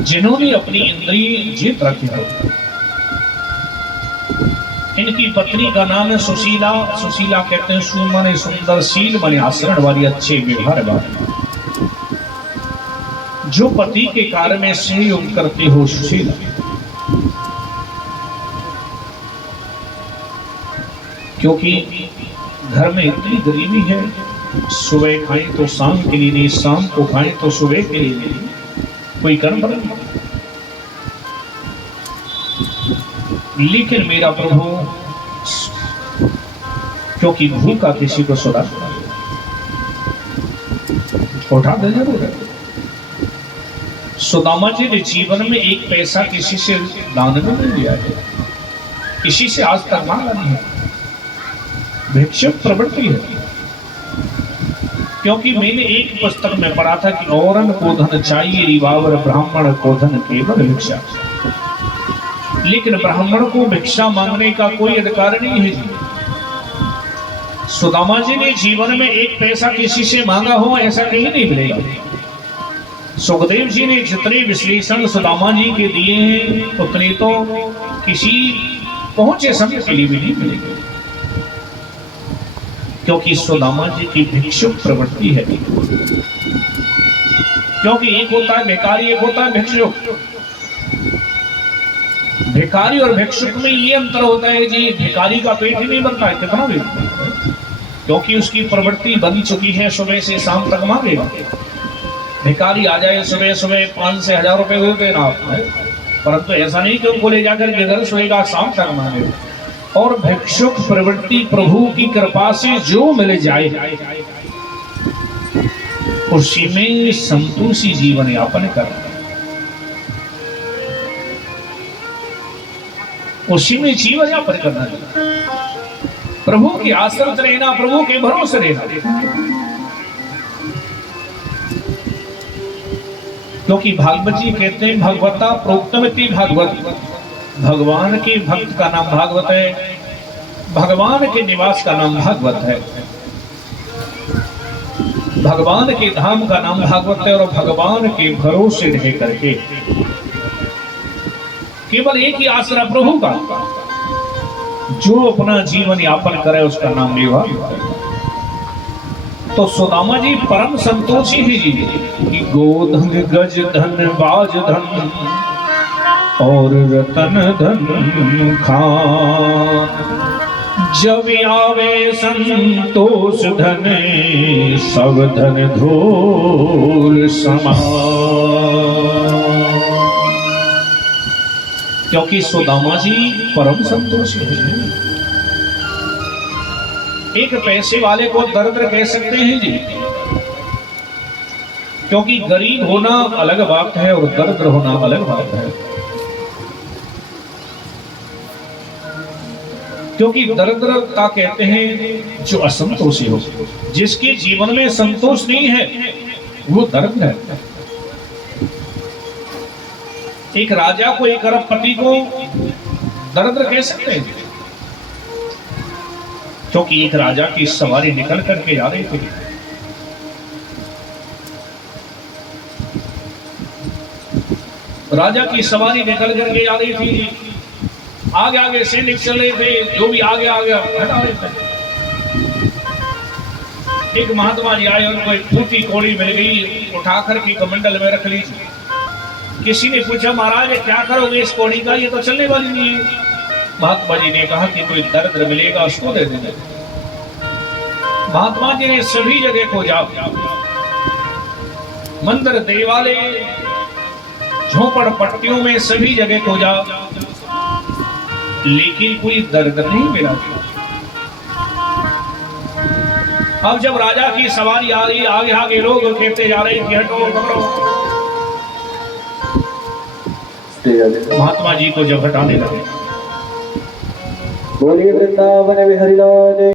जिन्होंने अपनी इंद्रिय जीत रखी हो। इनकी पत्नी का नाम है सुशीला। सुशीला कहते हैं सुमन, सुंदर, शील बने, आचरण वाली, अच्छे व्यवहार वाली, जो पति के कार्य में सहयोग करते हो सुशीला। क्योंकि घर में इतनी गरीबी है, सुबह खाएं तो शाम के लिए नहीं, शाम को खाएं तो सुबह के लिए नहीं, कोई कर्म नहीं। लेकिन मेरा प्रभु, क्योंकि भूखा किसी को सुधा उठा दे जरूर है। सुदामा जी ने जीवन में एक पैसा किसी से दान में नहीं दिया है, किसी से आज तक मांगा नहीं है, भिक्षुक प्रवृत्ति है। क्योंकि मैंने एक पुस्तक में पढ़ा था कि औरन को धन चाहिए रिवावर, ब्राह्मण को धन केवल भिक्षा। लेकिन ब्राह्मण को भिक्षा मांगने का कोई अधिकार नहीं है जी। सुदामा जी ने जीवन में एक पैसा किसी से मांगा हो ऐसा कहीं नहीं मिलेगा। सुखदेव जी ने जितने विश्लेषण सुदामा जी के दिए हैं उतने तो किसी पहुंचे समय के लिए भी नहीं मिलेंगे। क्योंकि सुदामा जी की भिक्षुक प्रवृत्ति है। क्योंकि एक होता है भिखारी, एक होता है भिक्षुक। भिखारी और भिक्षुक में ये अंतर होता है जी, भिखारी का पेट ही नहीं भरता है, कितना भी, क्योंकि उसकी प्रवृत्ति बन चुकी है, सुबह से शाम तक मांगेगा। भिखारी आ जाए सुबह सुबह 500 से 1000 रुपए दे देना आप, परंतु ऐसा नहीं कि उनको ले जाकर के घर सोएगा, शाम तक मांगेगा। और भिक्षुक प्रवृत्ति प्रभु की कृपा से जो मिल जाए उसी में संतोषी जीवन यापन करना, उसी में जीवन यापन करना, प्रभु के आश्रित रहना, प्रभु के भरोसे रहना। क्योंकि भागवत जी कहते हैं भगवता प्रोक्तमिति भागवत, भगवान के भक्त का नाम भागवत है, भगवान के निवास का नाम भागवत है, भगवान के धाम का नाम भागवत है। और भगवान के भरोसे रह करके केवल एक ही आसरा प्रभु का, जो अपना जीवन यापन करे उसका नाम विवाह। तो सुदामा जी परम संतोषी ही जी कि गोधन गज धन बाज धन और रतन धन खान, जब आवे संतोष धन सब धन धूल समान। क्योंकि सुदामा जी परम संतोषी है। एक पैसे वाले को दरिद्र कह सकते हैं जी, क्योंकि गरीब होना अलग बात है और दरिद्र होना अलग बात है। क्योंकि दरिद्रता कहते हैं जो असंतोषी हो, जिसके जीवन में संतोष नहीं है वो दरिद्र है। एक राजा को, एक अरबपति को दरिद्र कह सकते हैं, क्योंकि एक राजा की सवारी निकल करके जा रही थी, राजा की सवारी निकल करके जा रही थी, आगे आगे सैनिक चल रहे थे, जो भी आगे आगे हटा रहे थे। एक महात्मा जी आए, उनको एक टूटी कौड़ी मिल गई, उठाकर के कमंडल में रख ली। किसी ने पूछा महाराज क्या करोगे इस कौड़ी का, ये तो चलने वाली नहीं है। महात्मा जी ने कहा कि कोई दरिद्र मिलेगा उसको दे देंगे। महात्मा जी ने सभी जगह खोजा, मंदिर, देवालय, झोपड़ पट्टियों में सभी जगह खोजा, लेकिन कोई दरिद्र नहीं मिला। अब जब राजा की सवारी आ रही, आगे आगे लोग कहते जा रहे कि हटो हटो। महात्मा जी को जब हटाने लगे, बोलिए वृंदावन बिहारी लाल।